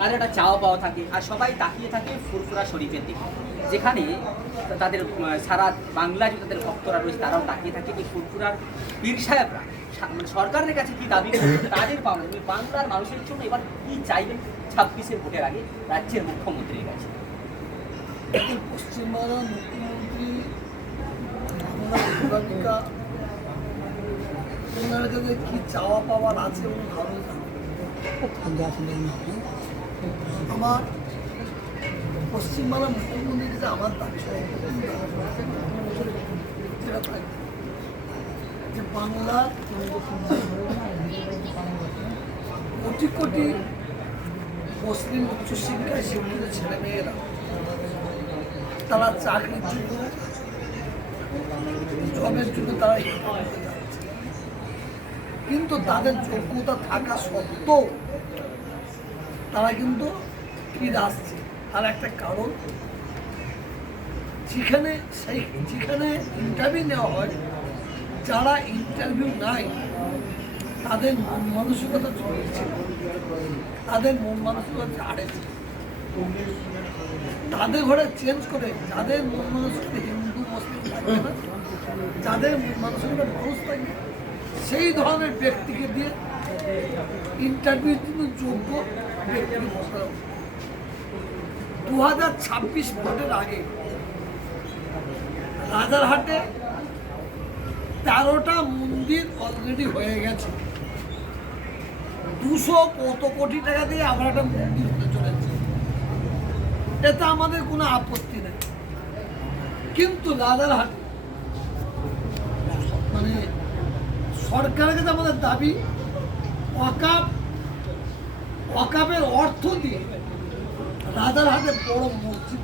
তাদের একটা চাওয়া পাওয়া থাকে আর সবাই তাকিয়ে থাকে ফুরফুরা শরীফের দিকে, যেখানে তাদের সারা বাংলায় তাদের ভক্তরা রয়েছে, তারাও তাকিয়ে থাকে এই ফুরফুরার পীর সাহেবরা মানে সরকারের কাছে কি দাবি করবে, তাদের পাওনা বাংলার মানুষের জন্য এবার কি চাইবেন 26-এর ভোটের আগে রাজ্যের মুখ্যমন্ত্রীর কাছে। পশ্চিমবাংলার মুখ্যমন্ত্রী আমরা ওনার কাছে কি চাওয়া পাওয়ার আছে উনি ভালো জানেন। আমার পশ্চিমবাংলার মুখ্যমন্ত্রী যে আমার দাবি যেটা থাকবে যে বাংলার কোটি কোটি মুসলিম উচ্চশিক্ষায় শিক্ষিত ছেলেমেয়েরা তারা চাকরির জন্য জবের জন্য তারা কিন্তু তাদের যোগ্যতা থাকা সত্ত্বেও তারা কিন্তু ফিরে আসছে। তার একটা কারণ যেখানে ইন্টারভিউ নেওয়া হয়, যারা ইন্টারভিউ নাই তাদের মন মানসিকতা চলেছে, তাদের মন মানসিকতা ছাড়েছে, তাদের ঘরে চেঞ্জ করে যাদের মন মানসিকতা হিন্দু মুসলিম থাকবে না, যাদের মন মানসিকতা মানুষ থাকবে সেই ধরনের ব্যক্তিকে দিয়ে ইন্টারভিউর জন্য যোগ্য ব্যক্তি বসানো। 2026 ভোটের আগে রাজারহাটে 13টা মন্দির অলরেডি হয়ে গেছে। 200 কত কোটি টাকা দিয়ে আমরা একটা মন্দির হতে চলেছে, এতে আমাদের কোনো আপত্তি নেই। কিন্তু রাজারহাটে মানে সরকারের কাছে আমাদের দাবি ওয়াকাফের অর্থ দিয়ে রাজারহাটে বড় মসজিদ,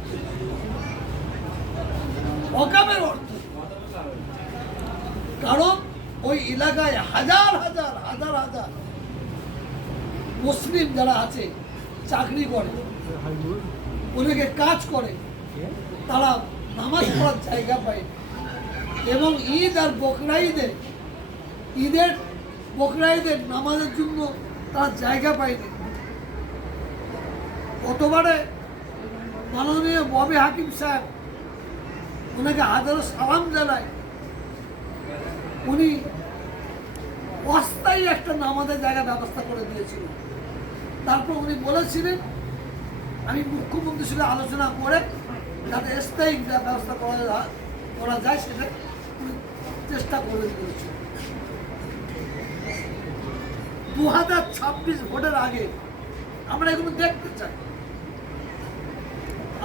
ওয়াকাফের অর্থ। কারণ ওই এলাকায় হাজার হাজার হাজার হাজার মুসলিম যারা আছে চাকরি করে, অনেকে কাজ করে, তারা নামাজ পড়ার জায়গা পায় এবং ঈদ আর বকরাইদের নামাজের জন্য তারা জায়গা পায়নি। গতবারে মাননীয় ববি হাকিম সাহেব ওনাকে হাজারো সালাম জানায়, উনি অস্থায়ী একটা নামাজের জায়গা ব্যবস্থা করে দিয়েছিল। তারপর উনি বলেছিলেন আমি মুখ্যমন্ত্রীর সঙ্গে আলোচনা করে যাতে স্থায়ী ব্যবস্থা করা যায় সেটা উনি চেষ্টা করে দিয়েছেন। 2026 ভোটের আগে আমরা এগুলো দেখতে চাই।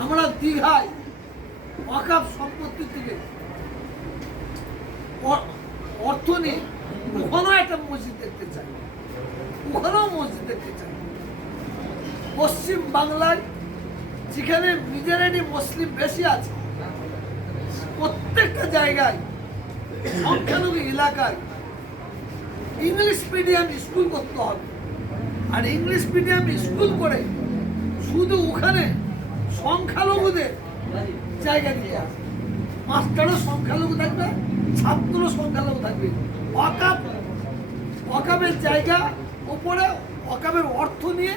আমরা দীঘায় ওয়াকাফ সম্পত্তি থেকে অর্থ নিয়ে ওখানেও একটা মসজিদ দেখতে চাই, ওখানেও মসজিদ দেখতে চাই। পশ্চিম বাংলায় যেখানে মেজরিটি মুসলিম বেশি আছে, প্রত্যেকটা জায়গায় সংখ্যালঘু এলাকায় ইংলিশ মিডিয়াম স্কুল করতে হবে। আর ইংলিশ মিডিয়াম স্কুল করে শুধু ওখানে সংখ্যালঘুদের জায়গা দিতে হবে। মাস্টারও সংখ্যালঘু থাকবে, ছাত্রও সংখ্যালঘু থাকবে। ওয়াকাফের জায়গা ওপরে ওয়াকাফের অর্থ নিয়ে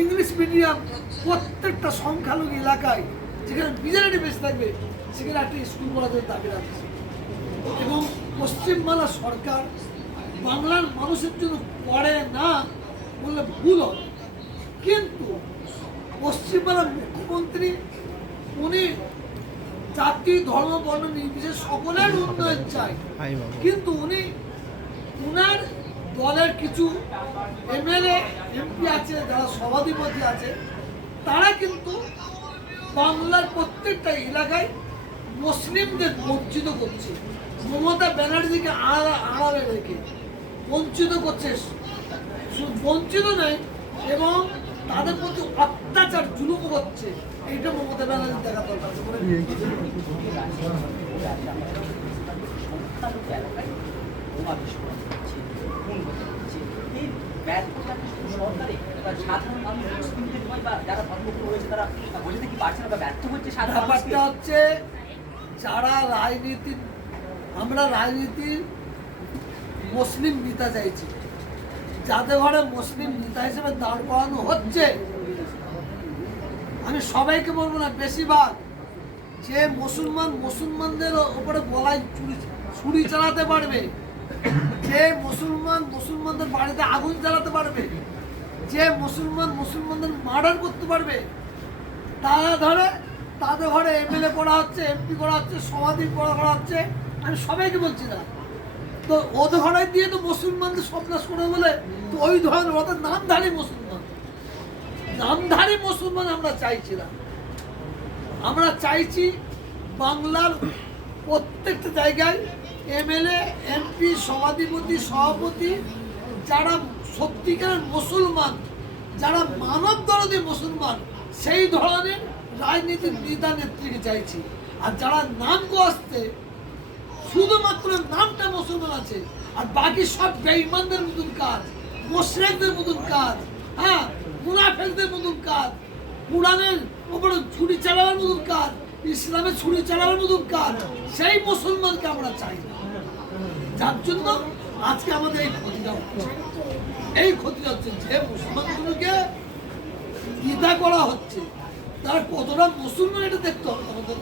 ইংলিশ মিডিয়াম প্রত্যেকটা সংখ্যালঘু এলাকায় যেখানে মেজরিটি বেশি থাকবে সেখানে একটা স্কুল করার দাবি রাখছে। এবং পশ্চিমবাংলা সরকার বাংলার মানুষের জন্য করে না বললে ভুল হবে। কিন্তু পশ্চিমবাংলার মুখ্যমন্ত্রী উনি জাতি ধর্ম বর্ণ নির্বিশেষে সকলের উন্নয়ন চায়, কিন্তু উনি উনার দলের কিছু এমএলএ এমপি আছে যারা সভাধিপতি আছে, তারা কিন্তু বাংলার প্রত্যেকটা এলাকায় মুসলিমদের বঞ্চিত করছে। মমতা ব্যানার্জিকে আড়ালে রেখে বঞ্চিত করছে, বঞ্চিত নয় এবং তাদের প্রতি অত্যাচার জুলুম করছে। এইটা মমতা ব্যানার্জি দেখা দরকার। ব্যাপারটা হচ্ছে যারা আমরা রাজনীতির মুসলিম নেতা চাইছি, যাদের ঘরে মুসলিম নেতা হিসেবে দাঁড় করানো হচ্ছে আমি সবাইকে বলবো না, বেশিরভাগ যে মুসলমানদের উপরে গলায় ছুরি চালাতে পারবে, যে মুসলমানদের বাড়িতে আগুন জ্বালাতে পারবে, যে মুসলমানদের মার্ডার করতে পারবে, তাদের ঘরে এমএলএ করা হচ্ছে, এমপি করা হচ্ছে, সমাধি করা হচ্ছে। আমি সবাইকে বলছি না, তো ওদের ঘরে দিয়ে তো মুসলমানদের সন্ত্রাস করে বলে, তো ওই ধরনের ওদের নামধারী মুসলমান আমরা চাইছি না। আমরা চাইছি বাংলার প্রত্যেকটা জায়গায় এমএলএ, এমপি, সভাধিপতি, সভাপতি যারা সত্যিকারের মুসলমান, যারা মানব দরদী মুসলমান, সেই ধরনের রাজনীতির নেতা নেত্রীকে চাইছি। আর যারা নাম গোয়াস্তে শুধুমাত্র নামটা মুসলমান আছে, আর বাকি সব বেঈমানদের মতন কাজ, মুশরিকদের মতন কাজ, হ্যাঁ মুনাফিকদের মতন কাজ, কোরআনের উপরে ছুরি চালাবার মতন কাজ, ইসলামের ছুরি চালাবার মতন কাজ, সেই মুসলমানকে আমরা চাই না। যার জন্য আজকে আমাদের এই ক্ষতিটা হচ্ছে, যে মুসলমানগুলোকে ইদা করা হচ্ছে, তারা কতটা মুসলমান এটা দেখতে হবে আমাদের।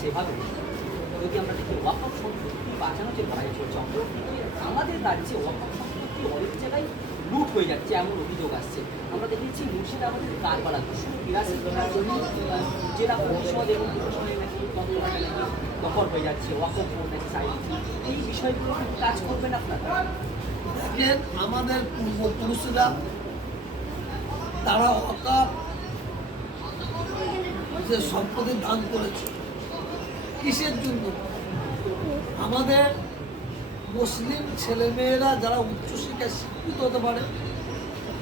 সেভাবে যদি আমরা দেখি ওয়াকফ সম্পত্তি বাঁচানোর যে লড়াই চলছে, আমাদের রাজ্যে ওয়াকফ সম্পত্তি অনেক জায়গায় লুট হয়ে যাচ্ছে এমন অভিযোগ আসছে। আমরা দেখেছি মুর্শিদাবাদের কারবালা 282 জমি জেলা পরিষদ এবং প্রশাসনের নাকি দখল হয়ে যাচ্ছে, ওয়াকফ নাকি চাইছে। এই বিষয়গুলো কাজ করবেন আপনারা? দেখেন, আমাদের পূর্বপুরুষরা তারা ওয়াকফ যে সম্পত্তি দান করেছে, কিসের জন্য? আমাদের মুসলিম ছেলেমেয়েরা যারা উচ্চশিক্ষায় শিক্ষিত হতে পারে,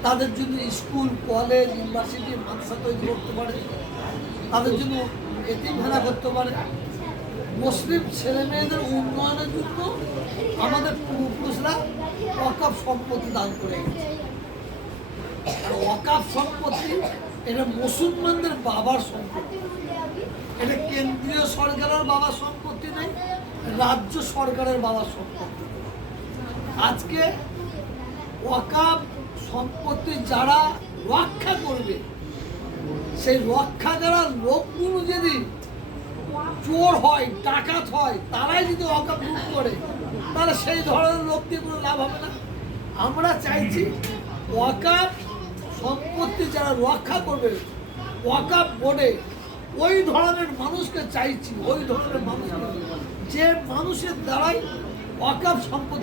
তাদের জন্য স্কুল, কলেজ, ইউনিভার্সিটি, মাদ্রাসা তৈরি করতে পারে, তাদের জন্য এতিমখানা করতে পারে। মুসলিম ছেলেমেয়েদের উন্নয়নের জন্য আমাদের পূর্বপুরুষরা ওয়াকফ সম্পত্তি দান করে গেছে। আর ওয়াকফ সম্পত্তি এটা মুসলমানদের বাবার সম্পত্তি, এটা কেন্দ্রীয় সরকারের বাবার সম্পত্তি নেই, রাজ্য সরকারের বাবার সম্পত্তি। আজকে ওয়াকফ সম্পত্তি যারা রক্ষা করবে, সেই রক্ষা করার লোকগুলো যদি চোর হয়, ডাকাত হয়, তারাই যদি ওয়াকফ লুট করে, তাহলে সেই ধরনের লোক দিয়ে কোনো লাভ হবে না। আমরা চাইছি ওয়াকফ সম্পত্তি যারা রক্ষা করবে, ওয়াকফ বোর্ডে ওই ধরনের মানুষকে চাইছি, ওই ধরনের মানুষকে যে মানুষের দ্বারাই ওয়াকফ সম্পত্তি